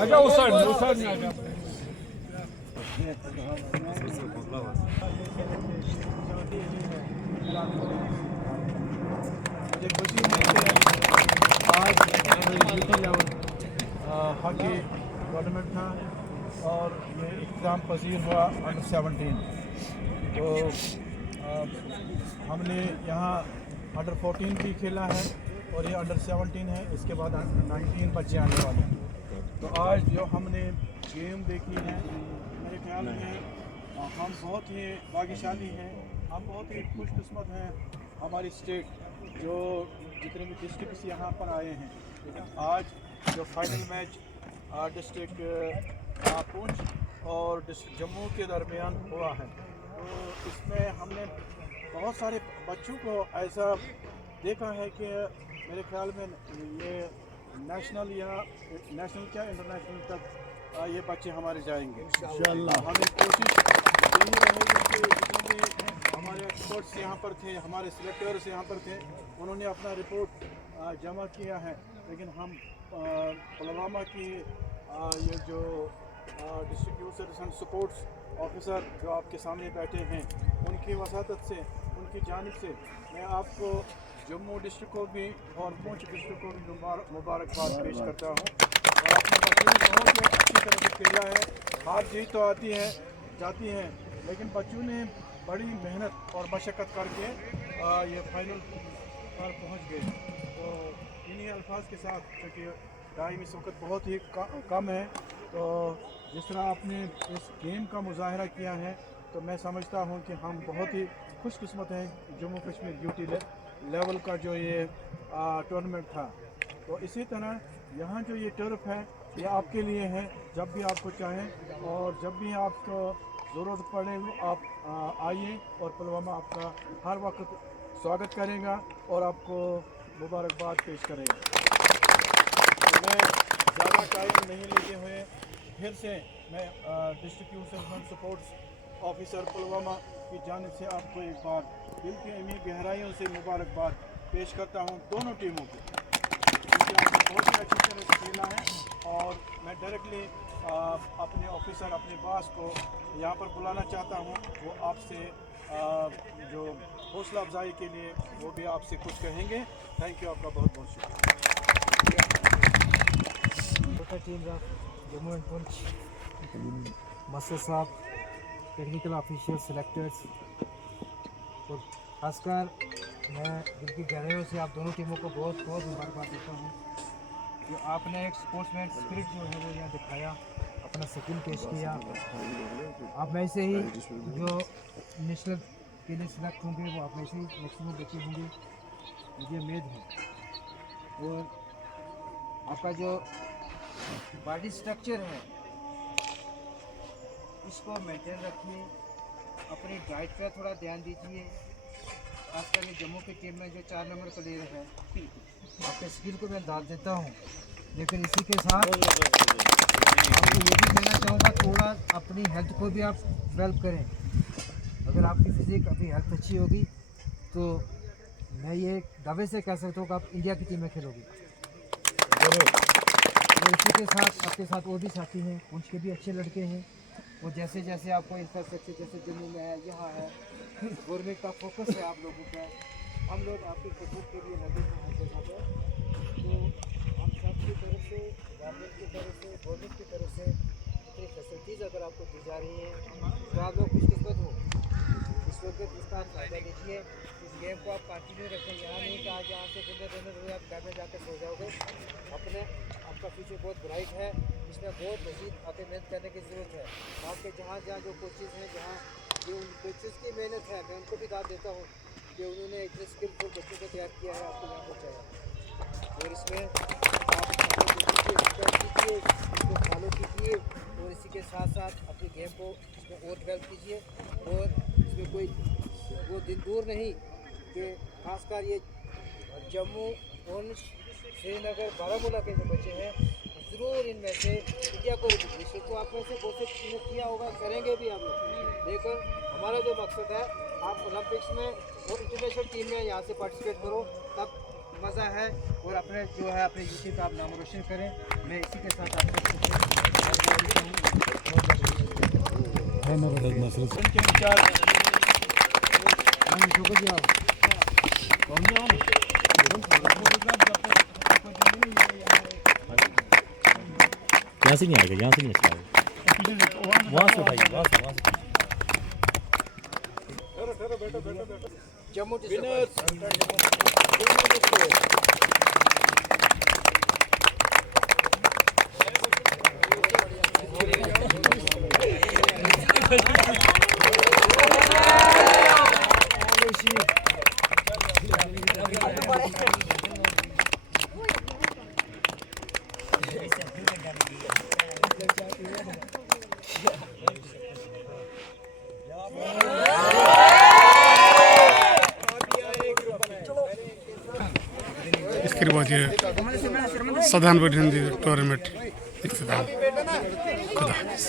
आजा उस साइड में आजा। आज यूटी लेवल हॉकी टूर्नामेंट था और ये इख्तिताम पसीर हुआ अंडर 17। तो हमने यहाँ अंडर 14 भी खेला है और ये अंडर 17 है। इसके बाद अंडर 19 बच्चे आने वाले हैं। तो आज जो हमने गेम देखी है, मेरे ख्याल में हम बहुत ही भाग्यशाली हैं, हम बहुत ही खुशकिस्मत हैं। हमारी स्टेट जो जितने भी डिस्ट्रिक्ट्स यहाँ पर आए हैं, आज जो फाइनल मैच डिस्ट्रिक्ट पुंछ और डिस्ट्रिक्ट जम्मू के दरमियान हुआ है, तो इसमें हमने बहुत सारे बच्चों को ऐसा देखा है कि मेरे ख्याल में ये नेशनल या नेशनल क्या इंटरनेशनल तक ये बच्चे हमारे जाएंगे इंशाअल्लाह। हमें कोशिश यही रहेगी कि जितने भी हमारे एक्सपर्ट्स यहाँ पर थे, हमारे सिलेक्टर्स यहाँ पर थे, उन्होंने अपना रिपोर्ट जमा किया है। लेकिन हम पुलवामा की ये जो district youth service supports officer जो आपके सामने बैठे हैं, उनकी वसातत से, उनकी जानिब से मैं आपको जम्मू डिस्ट्रिक्ट को भी और पुंछ डिस्ट्रिक्ट को भी मुबारकबाद पेश करता हूँ। और अपने बच्चों ने बहुत ही अच्छी तरह से खेला है। हार जीत तो आती है जाती हैं, लेकिन बच्चों ने बड़ी मेहनत और मशक्क़त करके ये फाइनल पर पहुँच गए। तो इन्हीं अल्फाज के साथ, क्योंकि टाइम इस वक्त बहुत ही कम है, तो जिस तरह आपने इस गेम का मुजाहरा किया है, तो मैं समझता हूँ कि हम बहुत ही खुशकिस्मत हैं। जम्मू कश्मीर यूटी लेवल का जो ये टूर्नामेंट था, तो इसी तरह यहाँ जो ये टर्फ है ये आपके लिए है। जब भी आपको चाहें और जब भी आपको ज़रूरत पड़े आप आइए, और पुलवामा आपका हर वक्त स्वागत करेगा और आपको मुबारकबाद पेश करेगा। तो मैं ज़्यादा टाइम नहीं लेते हुए फिर से मैं district youth service supports officer Pulwama की जानिब से आपको एक बार दिल की अमीर गहराइयों से मुबारकबाद पेश करता हूँ दोनों टीमों को, क्योंकि आपने बहुत ही अच्छी तरह से खेला है। और मैं डायरेक्टली अपने ऑफिसर, अपने बॉस को यहाँ पर बुलाना चाहता हूँ। वो आपसे जो हौसला अफजाई के लिए वो भी आपसे कुछ कहेंगे। थैंक यू, आपका बहुत बहुत शुक्रिया। टीम जम्मू एंड पुंछ, मस्टर साहब, टेक्निकल ऑफिशियल, सिलेक्टर्स, तो खासकर मैं दिल की गहराइयों से आप दोनों टीमों को बहुत बहुत मुबारकबाद देता हूँ कि आपने एक स्पोर्ट्समैन स्पिरिट जो है वो यहाँ दिखाया, अपना स्किल पेश किया। आप में से ही जो नेशनल के लिए सिलेक्ट होंगे वो आप में से ही मैक्सिमम बच्चे होंगे, मुझे उम्मीद है। और आपका जो बॉडी स्ट्रक्चर है इसको मेंटेन रखिए, अपनी डाइट पर थोड़ा ध्यान दीजिए। खासकर ये जम्मू की टीम में जो 4 नंबर प्लेयर है, आपके स्किल को मैं दाद देता हूँ, लेकिन इसी के साथ आपको ये भी कहना चाहूँगा, थोड़ा अपनी हेल्थ को भी आप डेवलप करें। अगर आपकी फिजिक अभी हेल्थ अच्छी होगी तो मैं ये दावे से कह सकता हूँ कि आप इंडिया की टीम में खेलोगे। तो इसी के साथ आपके साथ और भी साथी हैं, उनके भी अच्छे लड़के हैं। वो जैसे जैसे आपको इंफ्रास्ट्रक्चर जैसे जम्मू में है, यहाँ है, गवर्नमेंट का फोकस है आप लोगों का, हम लोग आपके सपोर्ट के लिए लगे हैं जगह पर। तो हम सब की तरफ से, गवर्नमेंट की तरफ से, गवर्नमेंट की तरफ से इतनी फैसिलिटीज़ अगर आपको दी जा रही हैं तो आप लोग खुशकिस्मत हो। इस वक्त इसका फ़ायदा लीजिए, इस गेम को आप कंटिन्यू रखें। यहाँ नहीं कि आज यहाँ से विनर रनर हुए आप घर में जाकर सो जाओगे। अपने आपका फ्यूचर बहुत ब्राइट है, इसमें बहुत मज़ीद आगे मेहनत करने की ज़रूरत है। आपके जहाँ जहाँ जो कोचेज़ हैं, जहाँ जो उन कोचेज़ की मेहनत है, मैं उनको भी दाद देता हूँ कि उन्होंने इतने स्किलफुल बच्चों को तैयार किया है, आपको यहाँ पहुँचाया। और इसमें आप कीजिए, इसको फॉलो कीजिए, और इसी के साथ साथ अपनी गेम को इसमें और डेवलप कीजिए। और इसमें कोई वो दिन दूर नहीं कि खासकर ये जम्मू, पुंछ, श्रीनगर, बारामूला के जो बच्चे हैं, ज़रूर इनमें से इंडिया को रिप्रेजेंट तो आप में से बहुत से किया होगा, करेंगे भी आप लोग। लेकिन हमारा जो मकसद है आप ओलंपिक्स में और इंटरनेशनल टीम में यहाँ से पार्टिसिपेट करो, तब मज़ा है। और अपने जो है अपने यूपी का आप नाम रोशन करें। मैं इसी के साथ आपको उनके विचार यहाँ से नहीं आएगा, यहाँ से नहीं अच्छा आएगा, वहाँ से उठाइए, वहाँ से जम्मू विनर्स इसके बाद ये साधारण हिंदी टूर्नामेंट इख्तिताम। खुदा हाफिज़।